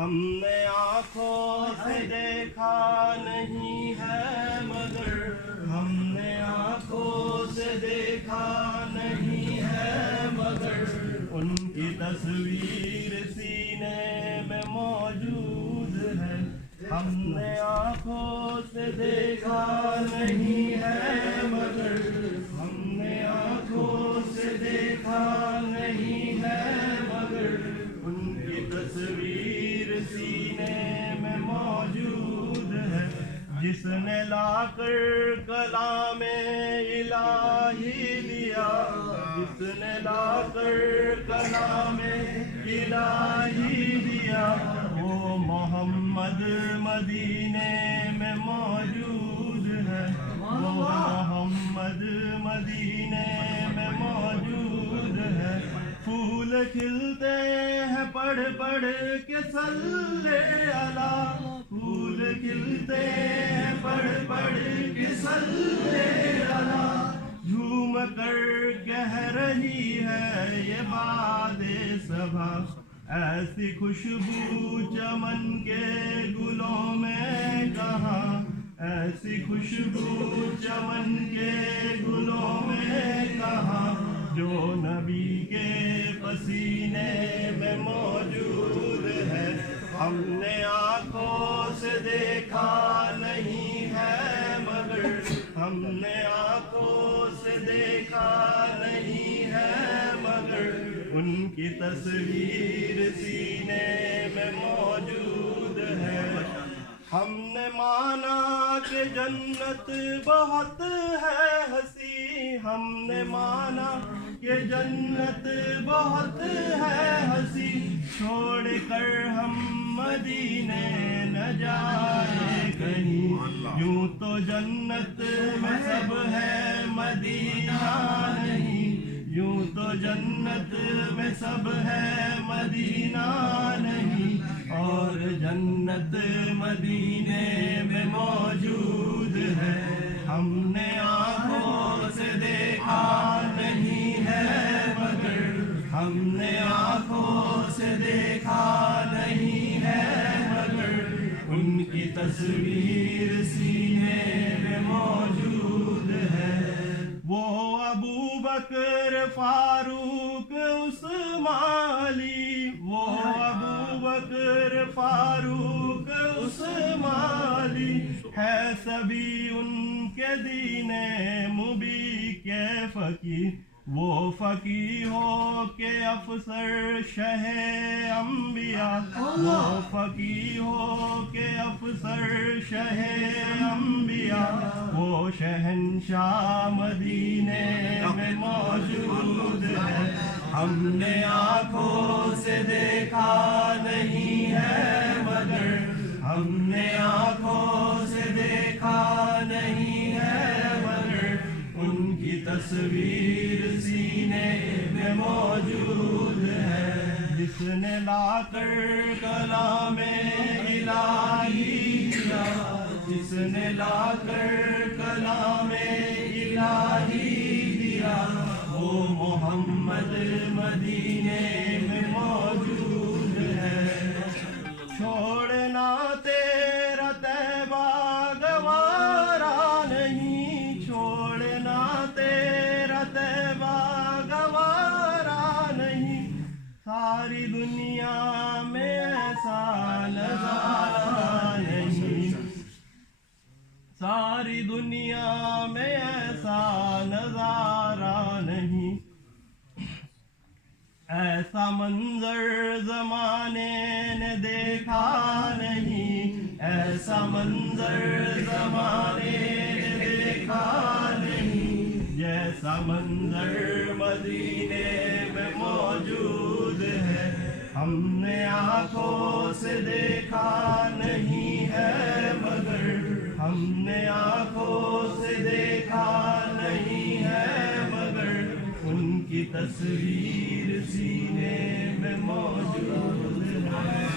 ہم نے آنکھوں سے دیکھا نہیں ہے مگر ہم نے آنکھوں سے دیکھا نہیں ہے مگر ان کی تصویر سینے میں موجود ہے. ہم نے آنکھوں سے دیکھا نہیں ہے مگر ہم نے آنکھوں سے دیکھا نہیں ہے مگر ان کی تصویر سینے میں موجود ہے. جس نے لا کر کلام الہی دیا, جس نے لا کر کلام الہی دیا, وہ محمد مدینے میں موجود ہے. وہ محمد مدینے میں موجود ہے. پھول کھلتے ہیں پڑھ پڑھ کے صلی علی, پھول کھلتے ہیں پڑھ پڑھ کے صلی علی. جھوم کر کہہ رہی ہے یہ باد صبا, ایسی خوشبو چمن کے گلوں میں کہاں, ایسی خوشبو چمن کے گلوں میں کہاں, جو نبی کے پسینے میں موجود ہے. ہم نے آنکھوں سے دیکھا نہیں ہے مگر ہم نے آنکھوں سے دیکھا نہیں ہے مگر ان کی تصویر سینے میں موجود ہے. ہم نے مانا کہ جنت بہت ہے ہنسی, ہم نے مانا کہ جنت بہت ہے ہنسی, چھوڑ کر ہم مدینے نہ جائے کہیں. یوں تو جنت میں سب ہے مدینہ نہیں, یوں تو جنت میں سب ہے مدینہ نہیں, اور جنت مدینے میں موجود ہے. ہم نے آنکھوں سے دیکھا نہیں ہے مگر ہم نے آنکھوں سے دیکھا نہیں ہے مگر ان کی تصویر سینے میں موجود ہے. وہ ابو بکر فاروق عثمان علی, وہ ابو بکر فاروق عثمان علی, ہے سبھی ان کے دین مبی کے فقیہ. وہ فقیہ ہو کے افسر شہ انبیاء, وہ فقیہ ہو کے افسر شہ انبیاء, وہ شہنشاہ مدینے میں موجود ہے. ہم نے آنکھوں سے دیکھا نہیں ہے مگر ہم نے آنکھوں سے دیکھا نہیں ہے مگر ان کی تصویر سینے میں موجود ہے. جس نے لا کر کلام الہی دیا, جس نے لا کر کلام الہی دیا, وہ محمد مدینے میں موجود ہے. چھوڑنا تیرا طیبہ گوارا نہیں, چھوڑنا تیرا طیبہ گوارا نہیں, ساری دنیا میں ایسا نظارہ نہیں, ساری دنیا میں ایسا نظارہ نہیں. ایسا منظر زمانے نے دیکھا نہیں, ایسا منظر زمانے نے دیکھا نہیں, جیسا منظر مدینے میں موجود ہے. ہم نے آنکھوں سے دیکھا نہیں ہے مگر ہم نے آنکھوں سے دیکھا نہیں ہے مگر ان کی تصویر سینے میں موجود ہے.